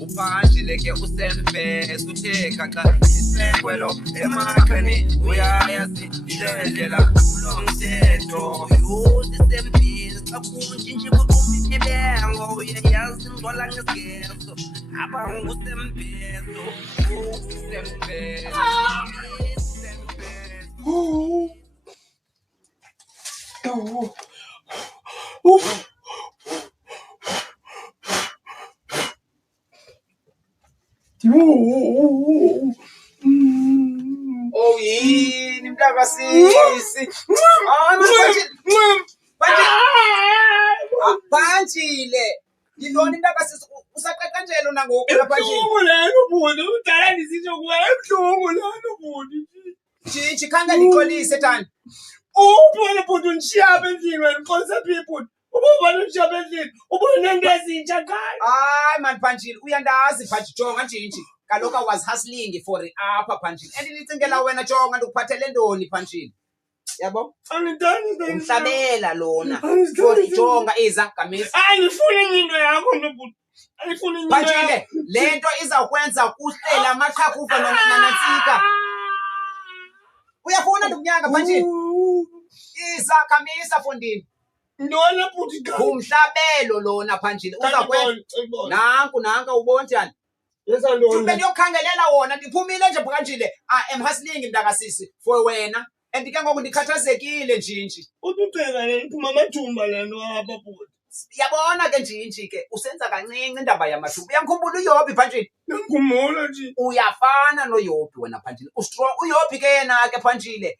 Upandile ke usempe kutheka xa isekwelo emakhani uyayazi indlela umthetho usisempisi xa kunjinje kukumibengo uyayazi ngcola ngeseso apha ngusempeso usempeso Oh yini mntakasisi Banjile yintoni mntakasisi usaqeqanjelo nangoku lapha nje lelo bhuti udala ndisitsho kuwe ebuhlungu lelo bhuti Jiji khange ndixolise tani ubona bhuti undishiya apha endlini wena uqolisa phi bhuti ubona undishiya apha endlini ubona nento ezintsha khaya hayi mani Banjile uyandazi Banjile jonga Jiji kaloku I was hustling for apha Banjile andicingela wena jonga ndikuphathele ntoni Banjile yabo umhlabela lona for jonga iza kamisa ayifuni into yakho nobhuti ayifuni into Banjile lento izawukwenza kuhlela amaqhakuva nanantsika uyafuna ndikunyanga Banjile iza kamisa fondini ntona bhuti umhlabelo lona Banjile uzakwenza nanku ubona njani Ndiyokhangelela wona ndiphumile nje Banjile I am hustling mntakasisi for wena and ke ngoku ndikhathazekile Njinji utucela iphuma amathumba lento apha bhuti yabona ke Njinji ke usenza kancinci indaba yamathumba uyamkhumbula uYobi Banjile ngikhumbula nje uyafana noYobi wena Banjile ustrong uYobi ke yena ke Banjile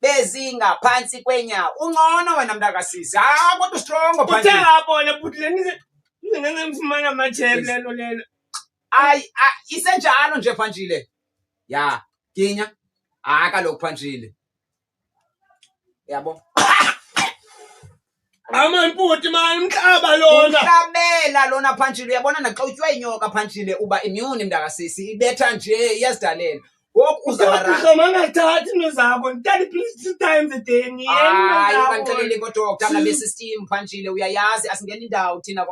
bezingaphansi kwenya ungcono wena mntakasisi kodwa strong Banjile uthabona bhuti lenize ngifumana amathebe lelo isenjalo nje Banjile ya ginya kaloku Banjile yabo bhuti mani umhlaba lona umhlabela lona Banjile uyabona naxa utywa inyoka Banjile uba immune mntakasisi ibetha nje iyazidalela ngoku mangathathi into zakho ndithathe please 2 times a day ukanixelele kodokta mna besistem Banjile uyayazi asingena indawo thina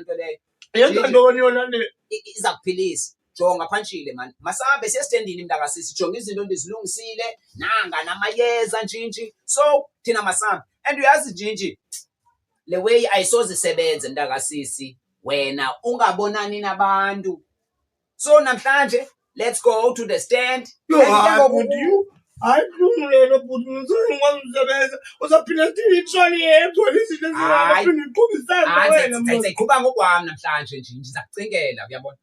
nto leyo yenza ntoni yona le iza kuphilisa jonga Banjile mani masabe siyesitendini mntakasisi jonga izinto ndizilungisile nanga namayeza Njinji so thina masabe and uyazi Njinji le way ayisozisebenze mntakasisi wena ungabonani nabantu so namhlanje let's go to the stand hayi kulungile bhuti ngizongwamsebenza uzaphinda sithini yegcwala izinto wena iqhuba ngokwami namhlanje Njinji ndizakucingela uyabona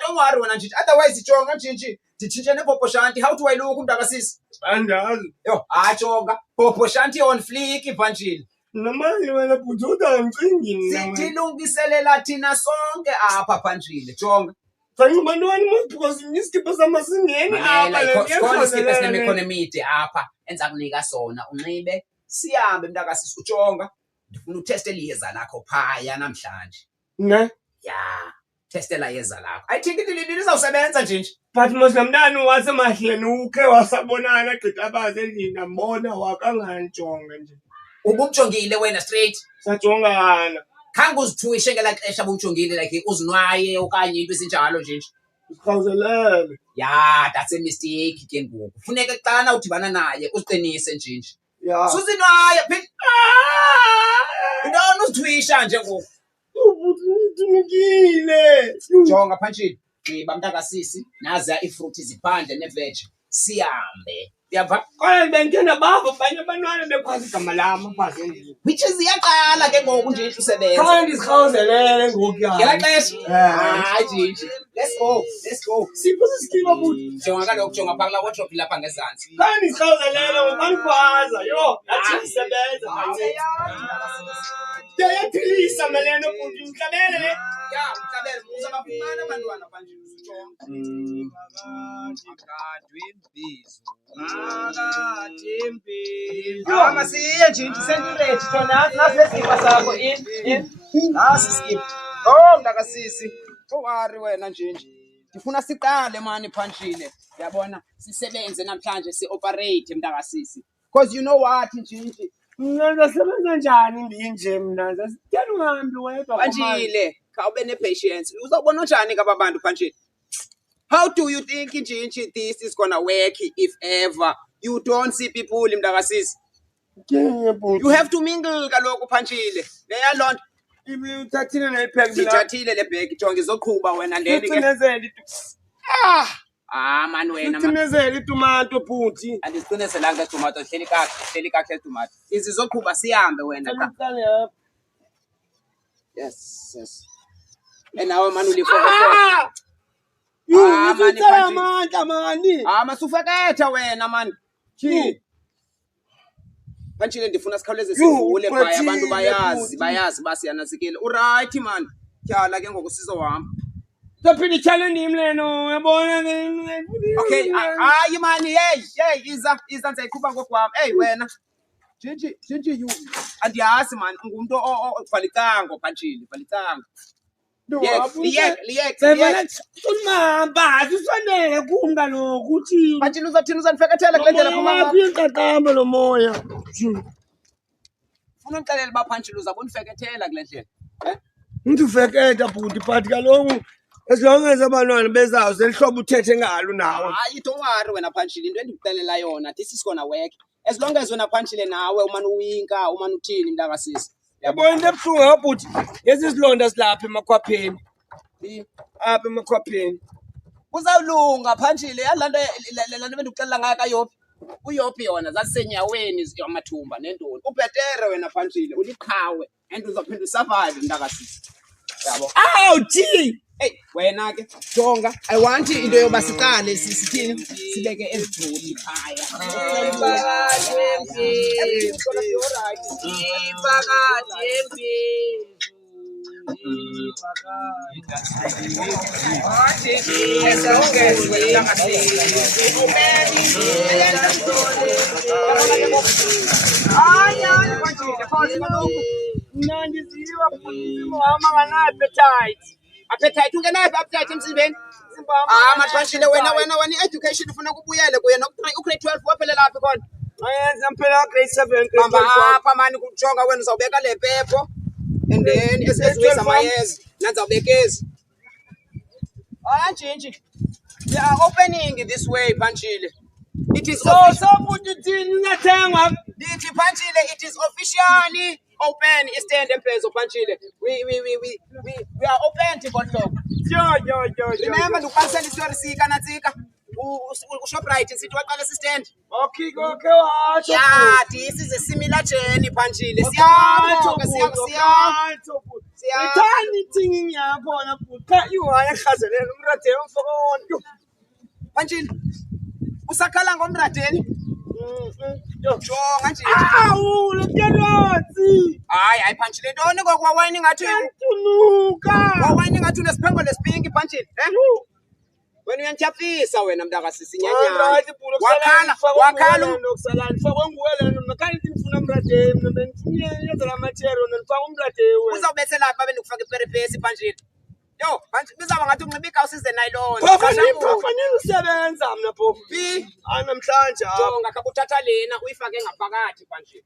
don't worry wena Njinji otherwise jonga Njinji nditshintshe nePopo Shanti how do I look mntakasisi andazi jonga Popo Shanti on fleek Banjile namanye wena bhuti udangicingi sitilungiselela thina sonke apha Banjile jonga because isikipha samasingeni khona isikipha sinemikhonomide apha enza kunika sona unxibe sihambe mntakasisi ujonga ndifuna utheste liyeza lakho phaya namhlanje ne ya testela yeza lakho I think lizawusebenza Njinji but moslamntana wasemahleni ukhe wasabonana gqithabazi endlini ambona wakanganjonga nje ubumjongile wena straight sajongana khange uzithuishe ngela xesha bumjongile like uzinwaye okanye into esinjalo Njinji usikhawuzelele that's a mistake ke ngoku kufuneka xana udibana naye uziqinise Njinji ya suzinwaye ntoni uzithuisha nje ngoku ubudumukile jonga Banjile gqiba mntakasisi naza ifruit ziphandle neveg sihambe uyava kodwa bengena babo abanye abantwana bekwazi igama lam aphazi endlini which is iyaqala ke ngoku Njinji usebenza khange ndizirhawuzelele ngoku ngela xesha hayi Njinji let's go sipho sisikima bhuti jonga kaloku jonga phaa kulaa wardrobe lapha ngezantsi khange ndizirhawuzelele ngobandikhwaza yathi ndisebenza yayaphilisa malento bhuti mhlabele le mhlabele uzabafumana abantwana Banjile usijonga Mama siye njinji sendireti tona nasesipa sakho in nasi skip. Oh mntakasisi. Owari wena njinji. Ngifuna siqale mani Phantshile. Uyabona sisebenze namhlanje si-operate mntakasisi. Because you know what njinji. Mina ngisebenza njani nginje mina? Sicela ungahambi wedwa. Phantshile, khawube ne-patience. Uzobona njani ngaba bantu Phantshile? How do you think njinji this is gonna work if ever you don't see people mntakasisi? You have to mingle kaloku Phantshile. Leya loo nto. Uthathile nayibheki mina. Ngithathile le bheki jonge izoqhuba wena ndeni ke. Ucinezele. Man wena man. Ucinezele itumato bhuti. Andisiqinezelanga itumato hleli kahle itumato. Izizoqhuba sihambe wena cha. Yes. Nawe man ulifocus. Mani. Masufeketha wena man. Phantshile ndifuna sikhawuleze sivule phaya abantu bayazi basiyanazikile. Uright man. Tyhala ke ngoku sizohamba. Tophini challenge imleno yabona. Okay, hayi man, hey iza ngizayiqhuba ngokwami. Hey wena. Jinji you. Andiyazi man, ngumuntu ovalitango Phantshile, valitango. Liyek. Unmamba, usondele kumka lokhu uthi. Phantshile uzothina uzanifekethela kule ndlela phuma. Uyaqaqamba lo moya. Ufuna ungixelela ba Phantshile uzabona ufekethela kule ndlela. Uthi ufeketha bhuti but kaloku as long as abantwana bezawuze lihlobo uthethe ngalo nawe. Hayi don't worry wena Phantshile, into endikuxelela yona this is gonna work. As long as wena Phantshile nawe umane uwinka, umane uthini mntakasisi. Yabona into ebuhlungu ngabhuti, lezi silonda silapha emakhwapheni. Apha emakhwapheni. Kuzawulunga Phantshile, yalanto bendikuxelela ngayo kaYopi. UYopi yona zasenyaweni yamathumba nentoni. Ubhetere wena Phantshile, uliqhawe and uzophinda usurvive mntakasisi. Yabo. Awuthi. Hey wena ke jonga, I want into yoba siqale sithini sibeke ezithuthi phaya. Appetite ungenayo appetite emzimbeni. Phantshile wena education ufuna kubuyele kuye grade 12 waphela laphi khona. Ayenza mphela grade 7 Hamba apha mani kujonga wena uzawubeka le pepo and then esiwisa amayeza nanzawubekezi. Njinji. We are opening this way Phantshile. It is so put it in ungathengwa. Lithi Phantshile, it is officially open stand empezo Phantshile. We are open to control. Yo. Remember ngiqalisela istory sika natsika. Shoprite sithi waqala stand. Okay wacho. Yeah, this is a similar journey Phantshile. Ithani thingini yakho na bhuta iwaya khazelela umrade umfokonto. Phantshile. Usakhala ngomradeni? Jonga nje. Lekelotsi. Hayi Phantshile ntoni ngokwawayini ngathi unuka. Wawayini ngathi unesiphengo lesipinki Phantshile, Wena uyantyafisa wena mntakasisi nyanyana. Wakhala nokusalani fakwe nguwe lento makani ndifuna umrade mina bendifuna yenza la material nifaka umrade wena. Uzawubethe lapha bendikufaka iperepesi Phantshile. Yo, bizaba ngathi unxiba ikawusi zenayiloni. Kufanele usebenza mina phofu. Namhlanje jonga kha kuthatha lena uyifake ngaphakathi Phantshile.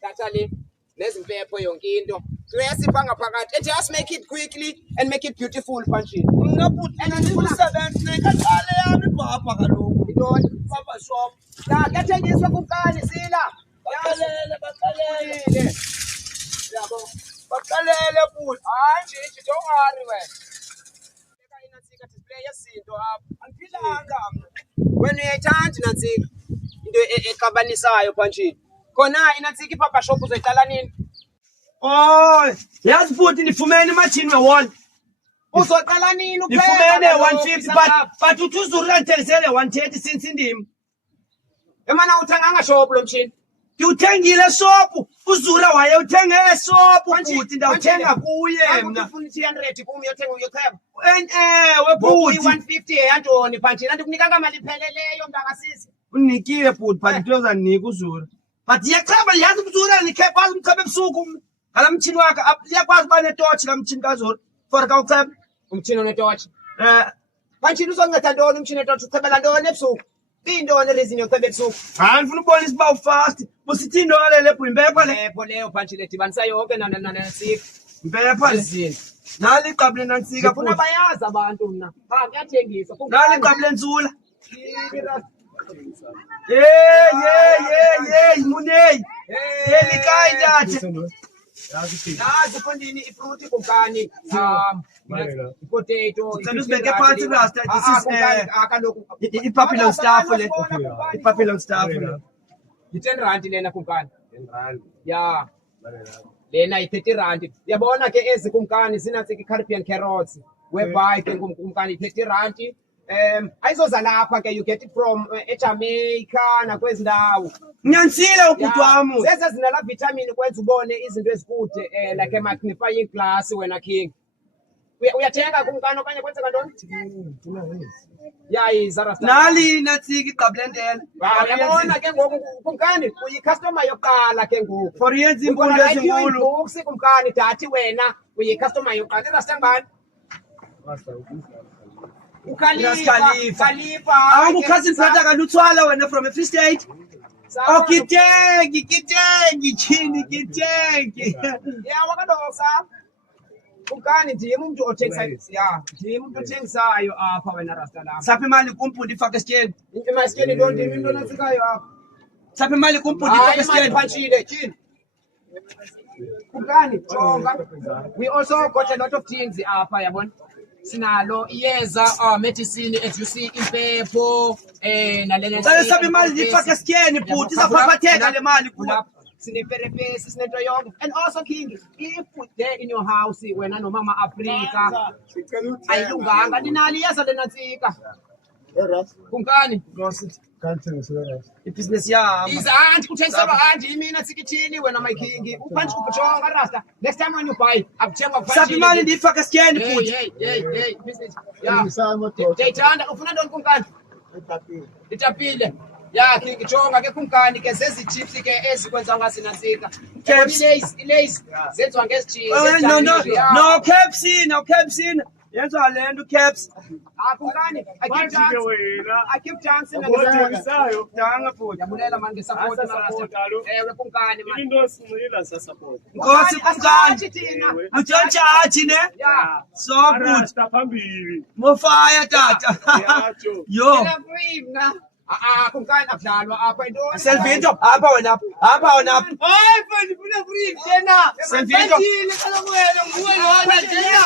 Thatha le nezimpepho yonke into. Uyasipha ngaphakathi. Just make it quickly and make it beautiful Phantshile. Mina bhuti usebenza nekaqale yami baba kaloku. Intoni? Baba shop. Kuyathengiswa kumkani sila. Baqalele. Yabo. Baqalele bhuti. Njinji don't worry wena. Beka inatsika display yezinto apha. Angiphilanga mina. Wena uyayithanda inatsika. Into exabanisayo Phantshile. Khona inatsika ipapa shop uzoyiqala nini? Yazi bhuti ndifumene imatshini we-1. Uzoqala nini uphela? Ndifumene 150 but uthi uzurentenzele 130 since indimi. Emana uthenganga shop lo mtshini. Ndiwuthengile shop. Uzura waye uthenge shop bhuti ndawuthenga kuye mna. Ufuna 300 kumi uyothenga uyocheba. Ewe bhuti. 150 eyantoni Phantshile andikunikanga mali ipheleleyo mntakasisi. Unikile bhuti but into yozanika uzulu. But iyachaba yazi umzulu nikhepa umchebe ebusuku. Ngala mchini wakhe iyakwazi uba netotshi la mchini kazulu. For kawuchebe. Umtshini onetotshi. Manje uzonceda ntoni umtshini onetotshi uchebela ntoni ebusuku? Intoni reason yochebe ebusuku? Hayi ngifuna ubonisa uba ufast. Busithi intona le bhu impepha le. Impepho leyo phantsi le dibanisa yonke nansika. Impepha le. Izinto. Nali iqabu lenansika Ngifuna bhuti. bayazi abantu mna. Kuyathengiswa. Nali iqabu lensula. Munei. Likai tate. Nazi fondini ifruti kumkani. Potato. Ucela usibeke phansi rasta. This is i-papillon staff le. I-papillon staff le. Yi-10 rand lena kumkani. 10 rand. Ya. Lena yi-30 rand. Yabona ke ezi kumkani sinantsika i-Caribbean carrots. Whereby ke kumkani 30 rand. Ayizoza lapha ke you get it from eJamaica nakwezi ndawo. Nyansile ubhuti wami. Sese zinala vitamin kwenza ubone izinto ezikude like magnifying glass wena king. Uyathenga kumkani okanye kwenzeka ntoni? Ya izara sta. Nali nansika iqabu lendela. Uyabona ke ngoku kumkani uyi-customer yokuqala ke ngoku. For yenza imfundo ezinkulu. Books kumkani dathi wena uyi-customer yokuqala. Irasta ngibani? Ukhalifa. Awu cousin brother kaluthwala wena from a Free State. Oh kithengi chini kithengi. Yeah, wakadosa. Kumkani ndim umuntu othengisayo. Yeah, ndim umuntu othengisayo apha wena rasta lapha. Sapha imali kumphundi ifake esikeni. Emasikeni don't ndim into nasikayo apha. Sapha imali kumphundi ifake esikeni. Phantshile chini. Kumkani jonga. We also got a lot of things apha yabona. Sinalo iyeza medicine as you see impepho nalena Sapha imali ifake esikeni bhuti izaphapatheka le mali kuba. Sineperepesi sinento yonke. And also king, if there in your house wena nomama Africa ayilunganga ninali iyeza lena ntsika. Kumkani Ibhizinesi yami. Izanti kuthengiselwa anti mina nsikithini wena my king. Uphansi ukujonga rasta. Next time when you buy akuthengwa kuphansi. Sapha imali ndifake esikeni bhuti. Hey business. Yeah. Deyithanda ufuna ntoni kumkani? Itapile. Ya king jonga ke kumkani ke zezi chips ke ezikwenza ngasinantsika. Ilays zenziwa ngesichips. No KFC. Yenza lento caps. Kumkani I keep dancing Ngojisayo danga bhuti. yabulela manje support rasta. Kumkani man. Into sinqila sa support. Nkosi kumkani. Thina. Utshotshathi ne? Yeah. So good. Rasta phambili. Mofaya tata. Yacho. Yo. Kumkani akudlalwa apha intoni? Selvito apha wena. Apha wena. Hayi mfana ndifuna free tena. Selvito. Kaloku wena nguwe lona tena.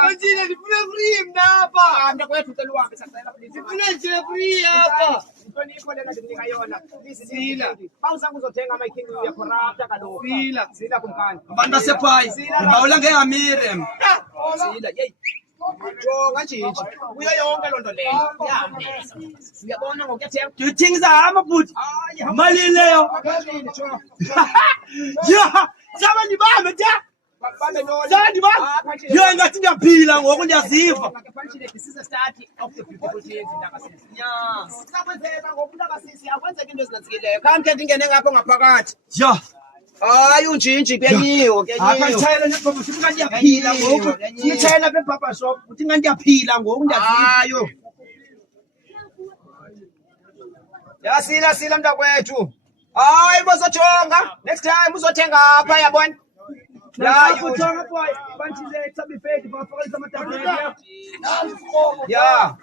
Manje ndifuna free mna apha. Mntakwethu ucela uhambe sacela please. Ndifuna nje free apha. Inhlonipho lena ndinika yona. Sila. Bawuzange uzothenga my king uyacorrupta kaloku. Sila kumkani. Abantu basephaya. Ngibawula ngehamire. Sila yey. Jonga nje kuyo yonke lonto leyo iyahambisa. Uyabona ngokuyathenga. Do you think zahamba bhuti? Mali leyo. Yeah. Saba ndibambe ta. Saba ndibambe. Yo ngathi ndiyaphila ngoku ndiyaziva. This is a start of the beautiful things ndakasisi. Yeah. Sakwenzeka ngoku ndakasisi akwenzeka into ezinantsikileyo. Khamke ndingene ngapho ngaphakathi. Yeah. Hayi unjinji kuyanyiwo Apha ichayela nepapa uthi ngathi ndiyaphila ngoku. Ichayela apha epapa shop uthi ngathi ndiyaphila ngoku ndiyaziva. Hayo. Yasila mntakwethu. Hayi bozojonga. Next time uzothenga apha yabona. Yeah, you talk boy. Banchile tsabi fedi bafaka izamatabela. Yeah.